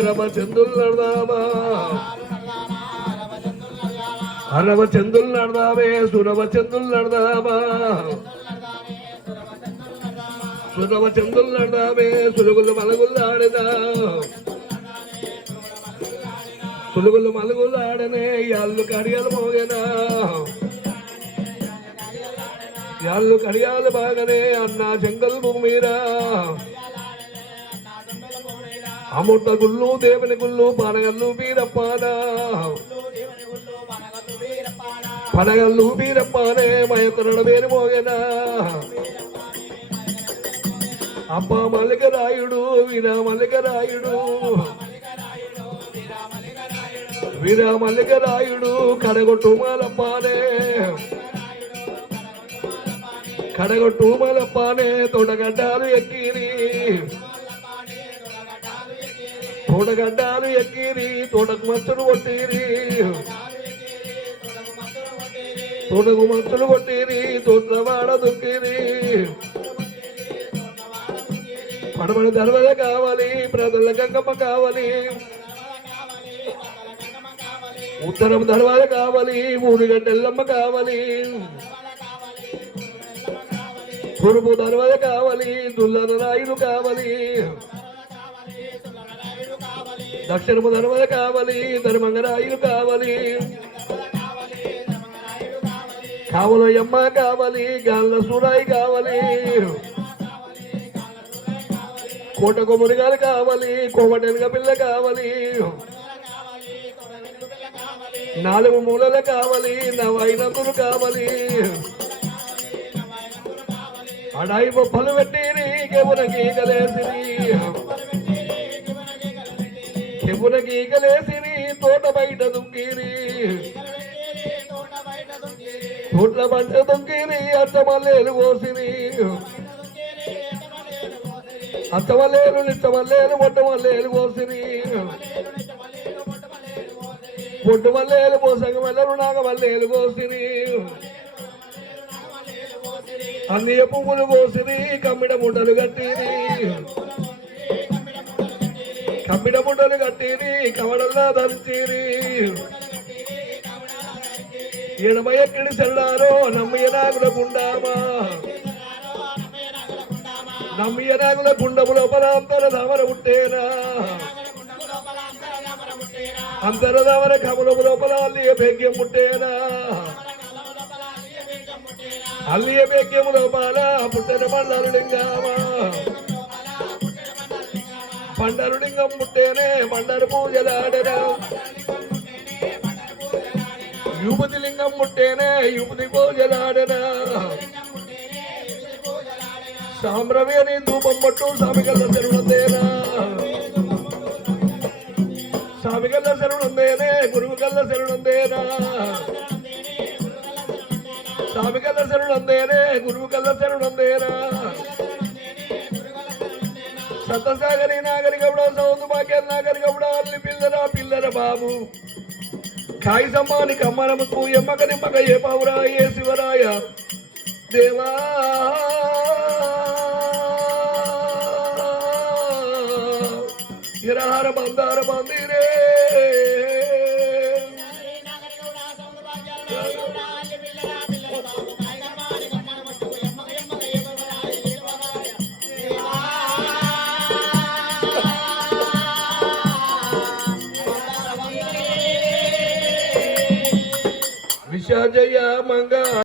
రమచంద్రులు నడదామా రమచంద్రులు నడదామే సురవచంద్రులు నడదామా సురవచంద్రులు నడదామే సులుగులు మలుగులు ఆడదా సులుగులు మలుగులు ఆడనే యాళ్ళు కడియాలు మోగేనా యాళ్ళు కడియాలు బాగానే అన్నా చెంగల్ భూమిరా అముట్ట గుళ్ళు దేవుని గుళ్ళు పనగల్లు బీరప్పానా పనగల్లు బీరప్పానే మయొక్కరుడు వేరు మోగేనా అప్ప మల్లికరాయుడు వీరా మల్లికరాయుడు వీరా మల్లికరాయుడు కడగొట్టు మాలప్పానే కడగొట్టు మాలప్పానే తోటగడ్డాలు ఎక్కిరి తోటగడ్డాలు ఎక్కిరి తోటకు మచ్చులు కొట్టిరి తోటకు మచ్చులు కొట్టిరి తోటల వాడ దుక్కిరి పడబడి దర్వద కావాలి ప్రజల గంగమ్మ కావాలి ఉత్తరం దర్వాజ కావాలి మూడు గంటెల్లమ్మ కావాలి తూర్పు దర్వాజ కావాలి దుల్లన రాయుడు కావాలి దక్షిణము దర్వాజ కావాలి ధర్మంగరాయుడు కావాలి కావలయమ్మ కావాలి గాళ్ళ సూరాయి కావాలి కోట కొమురిగాలు కావాలి కోమటెనగ పిల్ల కావాలి నాలుగు మూలలు కావాలి నవైనందులు కావాలి అడాయి బొప్పలు పెట్టిరి కెమున గీకలేసిరి కెమున గీకలేసిరి తోట బయట దుక్కిరి తోట్ల పంట దుక్కిరి అత్తమల్లేలు కోసిరి అత్తమల్లేలు నిత్తమల్లేలు మొట్టమల్లేలు కోసిరి పొట్టు మల్లేలు పోసంగ మల్లెలు నాగ మల్లేలు కోసిరి అన్నయ్య పువ్వులు కోసిరి కమ్మిడ ముట్టలు కట్టిరి కమ్మిడ ముట్టలు కట్టిరి కవడల్లా దంచిరి ఎడమయ్యక్కడి సెల్లారో నమ్మయ్య నాగుల గుండామా నమ్మయ్య నాగుల గుండము లోపల అంతర దామర ఉంటేనా అంతరదావర కమలము లోపల అల్లియ భేగ్యం ముట్టేనా అల్లియ భేగ్యము లోపల పుట్టిన బండారు లింగమా బండారు లింగం ముట్టేనే బండారు పూజలాడరా యువతి లింగం ముట్టేనే యువతి పూజలాడరా సామ్రవేణి ధూపం పట్టు సామికల్ల శరుణదేనా స్వామిగల్ల శరణుందేనే గురువుగల్ల శరణుందేనా స్వామిగల్ల శరణుందేనే గురువుగల్ల శరణుందేనా సత్తసాగరి నాగరి గౌడ సౌందు బాక్యం నాగరి గౌడ అల్లి పిల్లర బాబు కాయి సమ్మాని కమ్మనముకు ఎమ్మక నిమ్మక ఏ పౌరా ఏ శివరాయ దేవా గిరహార మందార మందిరే విషజయ మంగ